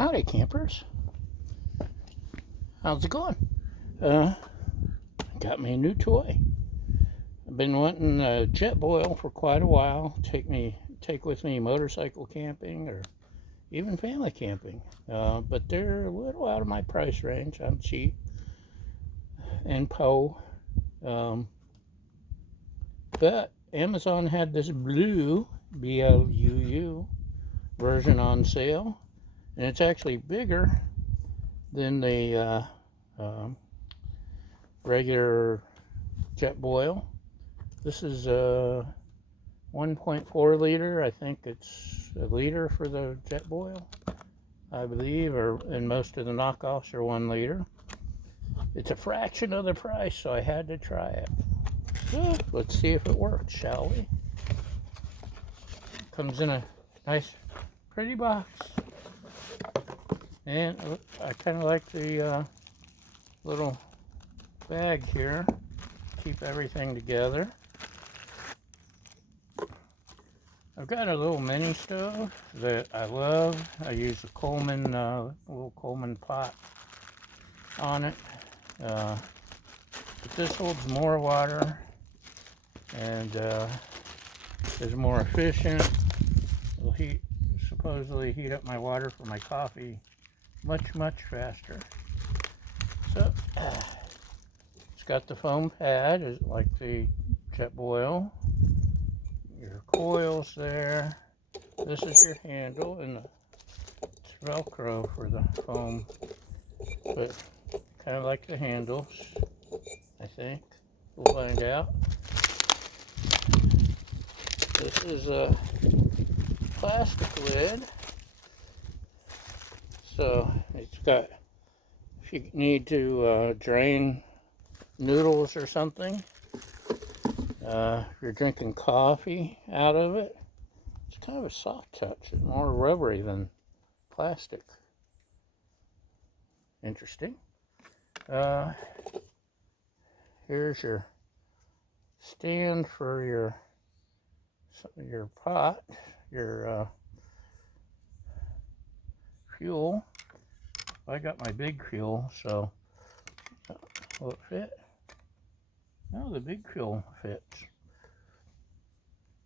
Howdy, campers. How's it going? Got me a new toy. I've been wanting a jet boil for quite a while. Take with me motorcycle camping or even family camping. But they're a little out of my price range. I'm cheap and po. But Amazon had this BLUU, BLUU version on sale, and it's actually bigger than the regular jet boil. This is a 1.4 liter. I think it's a liter for the jet boil, I believe, and most of the knockoffs are 1 liter. It's a fraction of the price, so I had to try it. So let's see if it works, shall we? Comes in a nice, pretty box. And I kind of like the little bag here. Keep everything together. I've got a little mini stove that I love. I use a Coleman, little Coleman pot on it. But this holds more water and is more efficient. It'll supposedly heat up my water for my coffee much faster. So it's got the foam pad, like the jet boil. Your coils there. This is your handle, and it's Velcro for the foam, but kind of like the handles, I think. We'll find out. This is a plastic lid, so it's got, if you need to drain noodles or something, if you're drinking coffee out of it, it's kind of a soft touch. It's more rubbery than plastic. Interesting. Here's your stand for your pot, your fuel. I got my big fuel, so will it fit? No, the big fuel fits.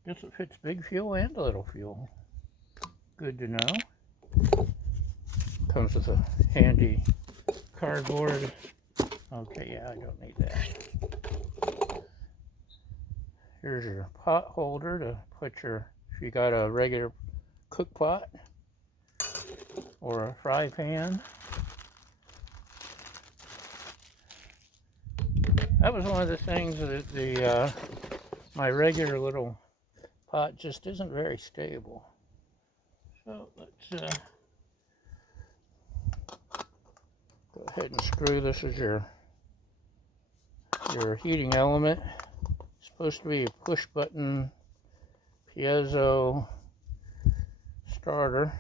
Guess it fits big fuel and little fuel. Good to know. Comes with a handy cardboard. Okay, yeah, I don't need that. Here's your pot holder to put if you got a regular cook pot or a fry pan. That was one of the things that my regular little pot just isn't very stable. So let's go ahead and screw. This is your heating element. It's supposed to be a push button piezo starter.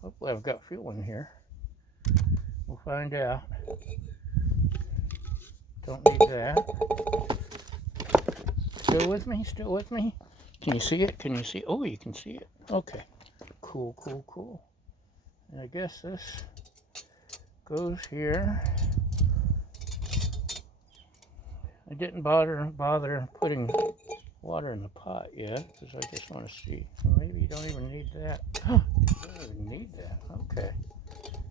Hopefully I've got fuel in here. We'll find out. Don't need that. Still with me? Still with me? Can you see it? Can you see? Oh, you can see it. Okay. Cool. And I guess this goes here. I didn't bother putting water in the pot yet because I just want to see. Maybe you don't even need that. You don't even need that. Okay.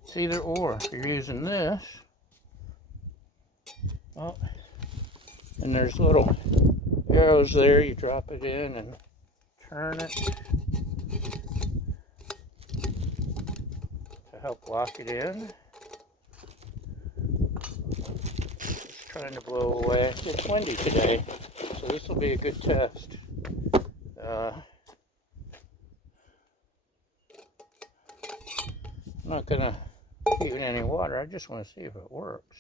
It's either or. If you're using this, oh, and there's little arrows there. You drop it in and turn it to help lock it in. It's trying to blow away. It's windy today, so this will be a good test. I'm not going to heat any water. I just want to see if it works.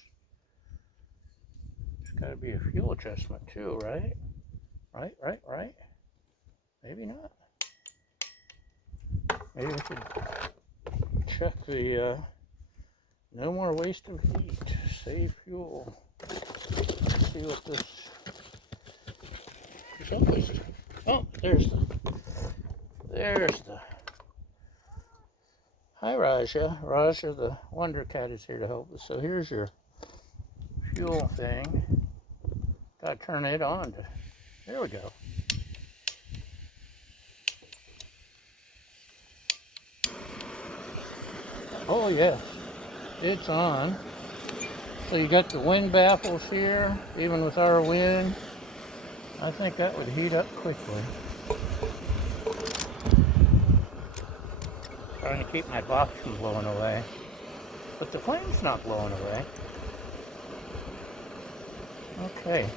It's got to be a fuel adjustment too, right? Right? Maybe not. Maybe we should check the no more waste of heat, save fuel. Let's see what this is up. Oh, there's the Hi, Raja. Raja, the Wonder Cat, is here to help us. So here's your fuel thing. Gotta turn it on. There we go. Oh, yes, it's on. So you got the wind baffles here, even with our wind. I think that would heat up quickly. Trying to keep my box from blowing away. But the flame's not blowing away. Okay.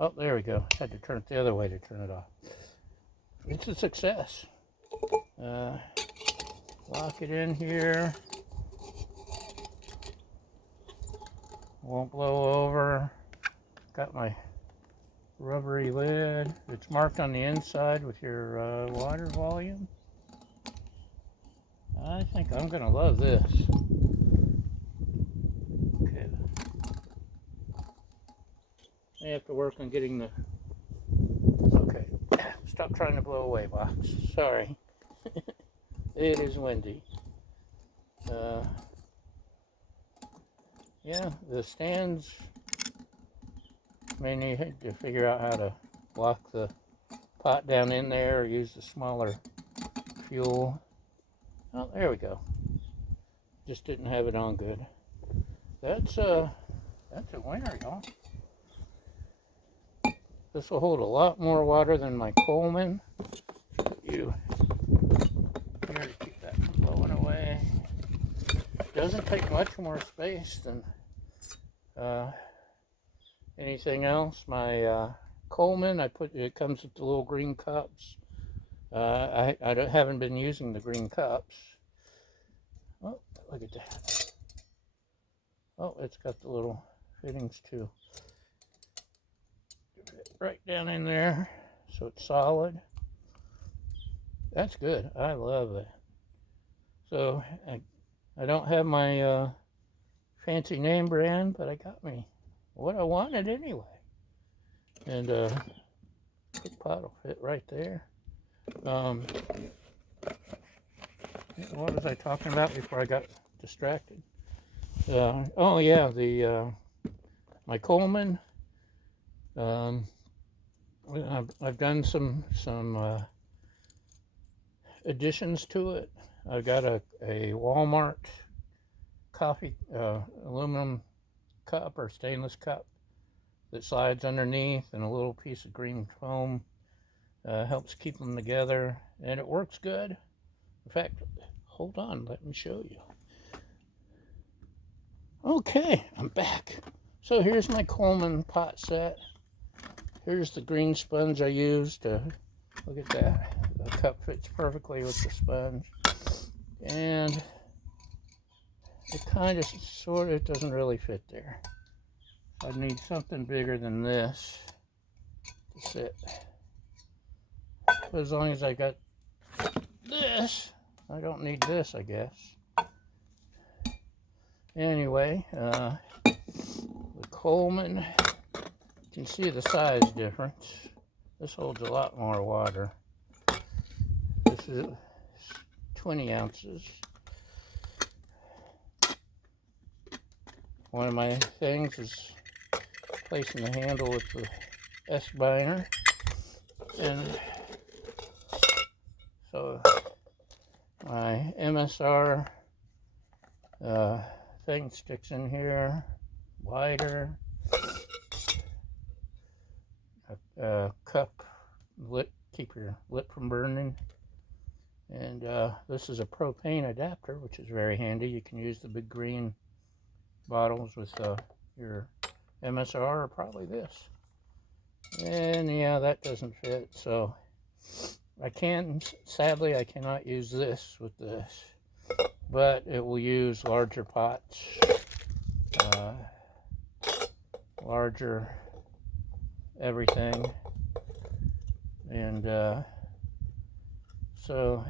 Oh, there we go. Had to turn it the other way to turn it off. It's a success. Lock it in here. Won't blow over. Got my rubbery lid. It's marked on the inside with your water volume. I think I'm gonna love this. Okay. I have to work on getting the... Okay. Stop trying to blow away, box. Sorry. It is windy. Yeah, the stands may need to figure out how to lock the pot down in there or use the smaller fuel. Oh, there we go. Just didn't have it on good. That's a winner, y'all. This will hold a lot more water than my Coleman. You here to keep that from blowing away. Doesn't take much more space than anything else. My Coleman, it comes with the little green cups. I haven't been using the green cups. Oh, look at that. Oh, it's got the little fittings too. Right down in there, so it's solid. That's good. I love it. So I don't have my fancy name brand, but I got me what I wanted anyway. And quick pot will fit right there. What was I talking about before I got distracted? Oh yeah, my Coleman. I've done some additions to it. I've got a Walmart coffee aluminum cup or stainless cup that slides underneath, and a little piece of green foam helps keep them together, and it works good. In fact, hold on, let me show you. Okay, I'm back. So here's my Coleman pot set. Here's the green sponge I used. Look at that. The cup fits perfectly with the sponge. And it kind of, sort of, it doesn't really fit there. I'd need something bigger than this to sit. But as long as I got this, I don't need this, I guess. Anyway, the Coleman, you can see the size difference. This holds a lot more water. This is 20 ounces. One of my things is placing the handle with the S-biner. And so my MSR thing sticks in here, wider. A cup lip, keep your lip from burning. And this is a propane adapter, which is very handy. You can use the big green bottles with your MSR, or probably this. And yeah, that doesn't fit, so sadly I cannot use this with this, but it will use larger pots, larger everything. And so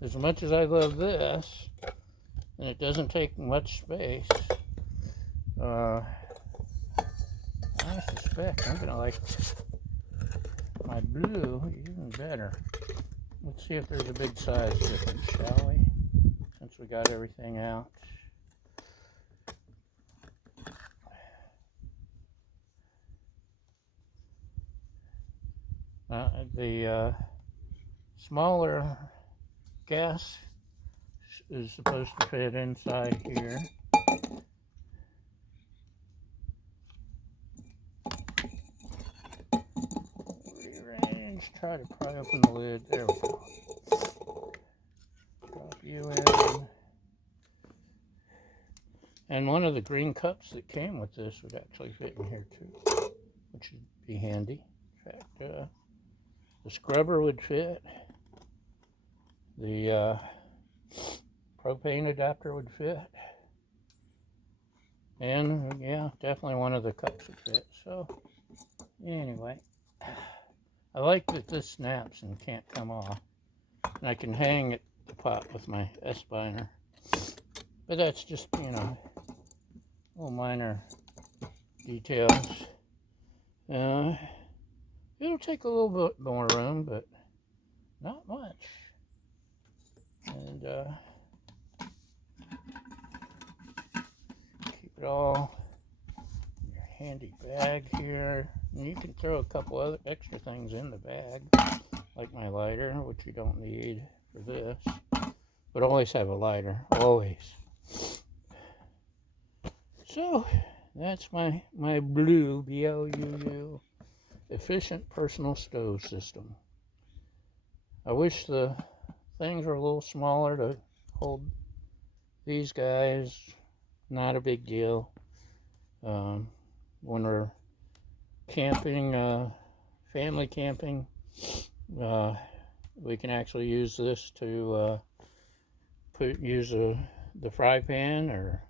as much as I love this, and it doesn't take much space, I suspect I'm gonna like my BLUU even better. let's see if there's a big size difference, shall we? Since we got everything out. The smaller gas is supposed to fit inside here. Rearrange, try to pry open the lid. There we go. Drop you in. And one of the green cups that came with this would actually fit in here too, which would be handy. In fact, the scrubber would fit. The propane adapter would fit. And yeah, definitely one of the cups would fit. So anyway, I like that this snaps and can't come off. And I can hang it the pot with my S-biner. But that's just, you know, little minor details. It'll take a little bit more room, but not much. And keep it all in your handy bag here. And you can throw a couple other extra things in the bag, like my lighter, which you don't need for this. But always have a lighter, always. So that's my BLUU, B-L-U-U, efficient personal stove system. I wish the things were a little smaller to hold these guys. Not a big deal. When we're camping, family camping, we can actually use this to use the fry pan or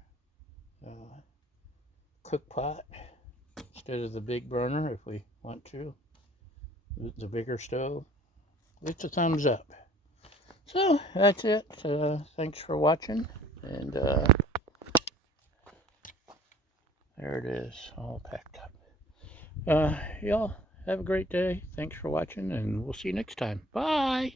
cook pot instead of the big burner if we want to, the bigger stove. It's a thumbs up. So that's it. Thanks for watching, and there it is, all packed up. Y'all have a great day. Thanks for watching, and we'll see you next time. Bye.